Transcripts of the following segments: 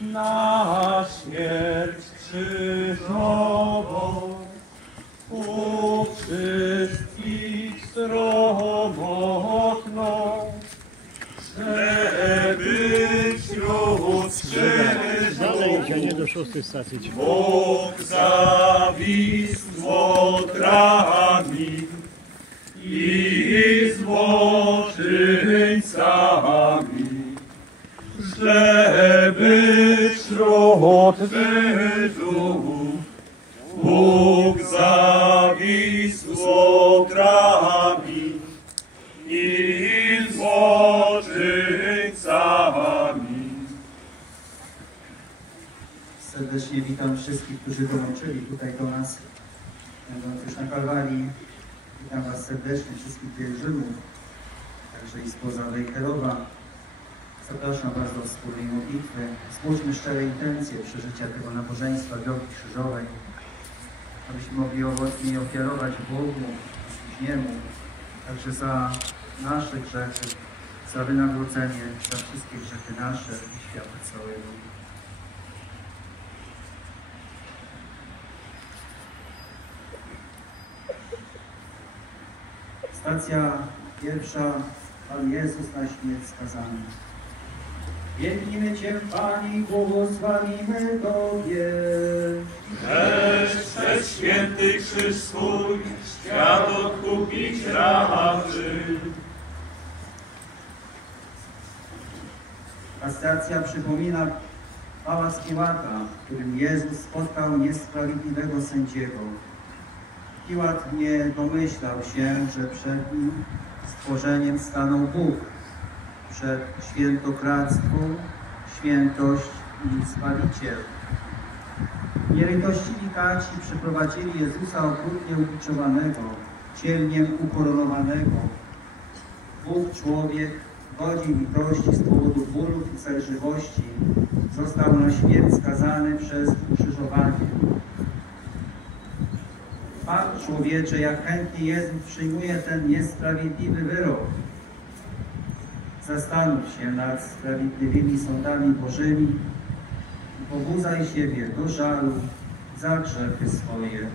na śmierć krzyżową, u wszystkich sromotną, żeby wśród krzyżów Bóg zawisł łotrami i złoczyńcami, żeby wśród Żydów Bóg zawisł łotrami i złoczyńcami. Serdecznie witam wszystkich, którzy dołączyli tutaj do nas, będąc już na Kalwarii. Witam Was serdecznie, wszystkich pielgrzymów, także i spoza Wejherowa. Zapraszam Was do wspólnej modlitwy. Spójrzmy szczere intencje przeżycia tego nabożeństwa drogi krzyżowej, abyśmy mogli owocnie ofiarować Bogu, bliźniemu, także za nasze grzechy, za wynagrodzenie, za wszystkie grzechy nasze i świata całego. Stacja pierwsza. Pan Jezus na śmierć skazany. Wielbimy Cię, Pani, błogosławimy Tobie. Weź przez święty krzyż swój, świat odkupić raczy. Ta stacja przypomina pałac Piłata, w którym Jezus spotkał niesprawiedliwego sędziego. Piłat nie domyślał się, że przed nim stworzeniem stanął Bóg, przed świętokradztwo, świętość i Zbawiciel. Nielitościwi kaci przyprowadzili Jezusa okrutnie ubiczowanego, cielniem ukoronowanego. Bóg człowiek w godzinie litości z powodu bólów i zagrzliwości został na śmierć skazany przez ukrzyżowanie. Patrz, człowiecze, jak chętnie Jezus przyjmuje ten niesprawiedliwy wyrok. Zastanów się nad sprawiedliwymi sądami Bożymi i pobudzaj siebie do żalu za grzechy swoje.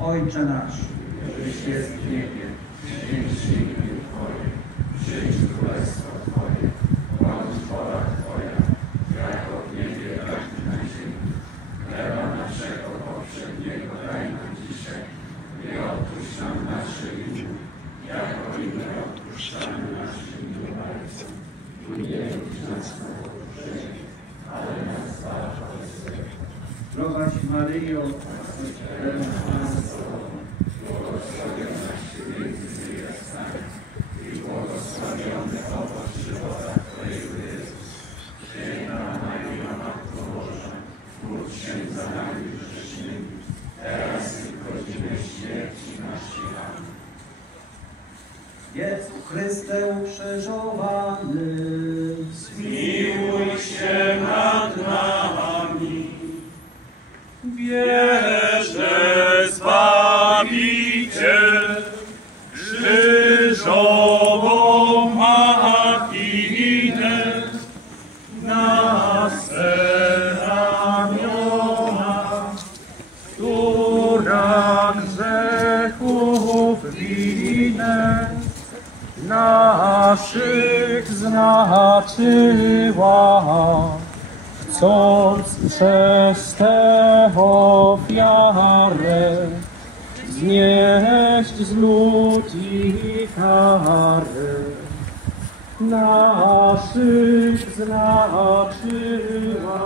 Ojcze nasz, któryś jest w niebie, święć się imię Twoje, przyjdź królestwo Twoje, bądź wola Twoja, jako w niebie, tak i na ziemi. Chleba naszego powszedniego daj nam dzisiaj i odpuść nam nasze winy, jako i my odpuszczamy naszym winowajcom. I nie wódź nas na pokuszenie, ale nas zbaw od złego. Zdrowaś Maryjo, pełna z Tobą, błogosławionaś Ty między niewiastami i błogosławiony owoc żywota Twojego Jezus. Święta Maryjo, Matko Boża, módl się za nami grzesznymi, teraz i w godzinę śmierci naszej. Amen. Jezu Chryste ukrzyżowany, Zmiłuj się nad nami. Wierzę, Zbawiciel, krzyżową machinę na swe ramiona, która grzechów winę naszych znaczyła, chcąc przez tę ofiarę znieść z ludzi karę, naszych znaczyła.